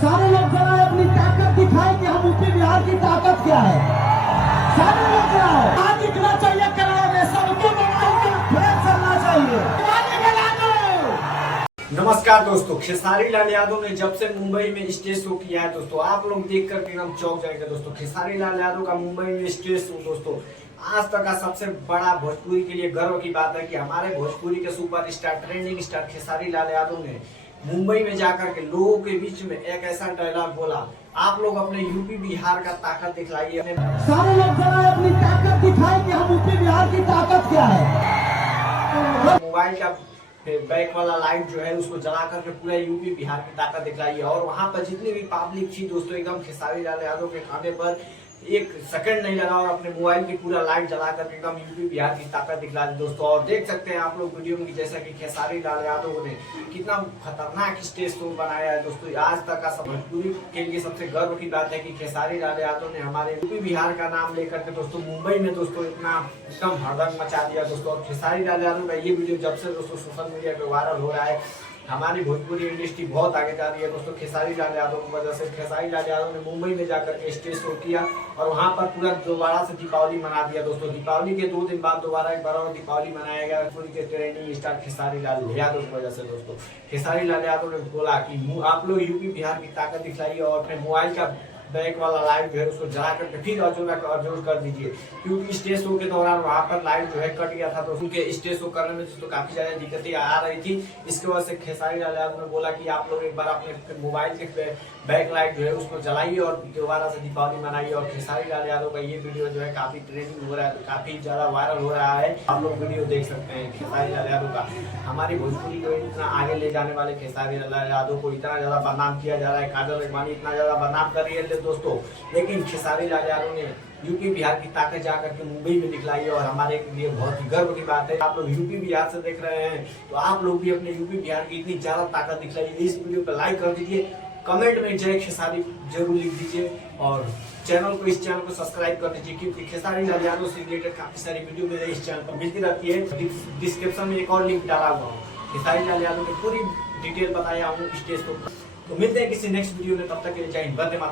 सारे लोग जरा अपनी ताकत दिखाएं कि हम यूपी बिहार की ताकत क्या है। सारे लोग जरा आज दिखना चाहिए, कराए में सबके मोबाइल का फ्लैश चलना चाहिए। नमस्कार दोस्तों, खेसारी लाल यादव ने जब से मुंबई में स्टेज शो किया है दोस्तों, आप लोग देख कर एकदम चौंक जाएंगे दोस्तों। खेसारी लाल यादव का मुंबई में स्टेज शो दोस्तों आज तक का सबसे बड़ा भोजपुरी के लिए गर्व की बात है कि हमारे भोजपुरी के superstar trending star Khesari Lal Yadav ने मुंबई में जाकर के लोगों के बीच में एक ऐसा डायलॉग बोला। आप लोग अपने यूपी बिहार का ताकत दिखलाइए। सारे लोग जरा अपनी ताकत दिखाएं कि हम यूपी बिहार की ताकत क्या है। मोबाइल का बैक वाला लाइट जो है उसको जला करके पूरा यूपी बिहार की ताकत दिखलाई। और वहां पर जितनी भी पब्लिक थी दोस्तों, एकदम खेसारी लाल यादव के खाने पर एक सेकंड नहीं लगा और अपने मोबाइल की पूरा लाइट जला करके एकदम यूपी बिहार की ताकत दिखला दी दोस्तों। और देख सकते हैं आप लोग वीडियो में जैसा कि खेसारी लाल यादव ने कितना खतरनाक स्टेज शो बनाया है दोस्तों। आज तक का भोजपुरी के लिए सबसे गर्व की बात है कि खेसारी लाल यादव ने हमारे यूपी बिहार का नाम लेकर के दोस्तों मुंबई में दोस्तों इतना एकदम हड़दंग मचा दिया दोस्तों। और खेसारी लाल यादव का ये वीडियो जब से दोस्तों सोशल मीडिया पे वायरल हो रहा है, हमारी भोजपुरी इंडस्ट्री बहुत आगे जा रही है दोस्तों खेसारी लाल यादव की वजह से। खेसारी लाल यादव ने मुंबई में जाकर के स्टेज शो किया और वहां पर पूरा दोबारा से दीपावली मना दिया दोस्तों। दीपावली के 2 दिन बाद दोबारा एक बार और दीपावली मनाया गया भोजपुरी के ट्रेंडिंग स्टार खेसारी लाल यादव की वजह से दोस्तों। खेसारी लाल यादव ने बोला कि आप लोग यूपी बिहार की ताकत दिखलाइए और अपने मोबाइल का बैक वाला लाइट जो है उसको जला करके फिर अजोर कर दीजिए, क्योंकि स्टेज शो के दौरान वहां पर लाइट जो है कट गया था तो उनके स्टेज शो करने में दोस्तों काफी ज्यादा दिक्कतें आ रही थी। इसके वजह से खेसारी लाल यादव ने बोला कि आप लोग एक बार अपने मोबाइल के बैक लाइट जो है उसको जलाइए और दोबारा से दीपावली मनाइए। और खेसारी लाल यादव का ये वीडियो जो है काफी ट्रेंडिंग हो रहा है, काफी ज्यादा वायरल हो रहा है। आप लोग वीडियो देख सकते हैं खेसारी लाल यादव का। हमारी भोजपुरी को इतना आगे ले जाने वाले खेसारी लाल यादव को इतना ज्यादा बदनाम किया जा रहा है, काजल अडवाणी इतना ज्यादा बदनाम कर रही है दोस्तों, लेकिन खेसारी लाल यादव ने यूपी बिहार की ताकत जाकर के मुंबई में दिखलाई और हमारे लिए बहुत ही गर्व की बात है। आप लोग यूपी बिहार से देख रहे हैं तो आप लोग भी अपने यूपी बिहार की इतनी ज्यादा ताकत दिखलाइए। इस वीडियो पर लाइक कर दीजिए, कमेंट में जय खेसारी जरूर लिख दीजिए और इस चैनल को सब्सक्राइब कर दीजिए, क्योंकि खेसारी लाल यादव से रिलेटेड काफी सारी वीडियो मेरे इस चैनल पर मिलती रहती है। डिस्क्रिप्शन में एक और लिंक डाला हुआ हूँ, खेसारी लाल यादव की पूरी डिटेल बताया हूँ स्टेज पर। तो मिलते हैं किसी नेक्स्ट वीडियो में, तब तक के लिए जय हिंद, वंदे मातरम।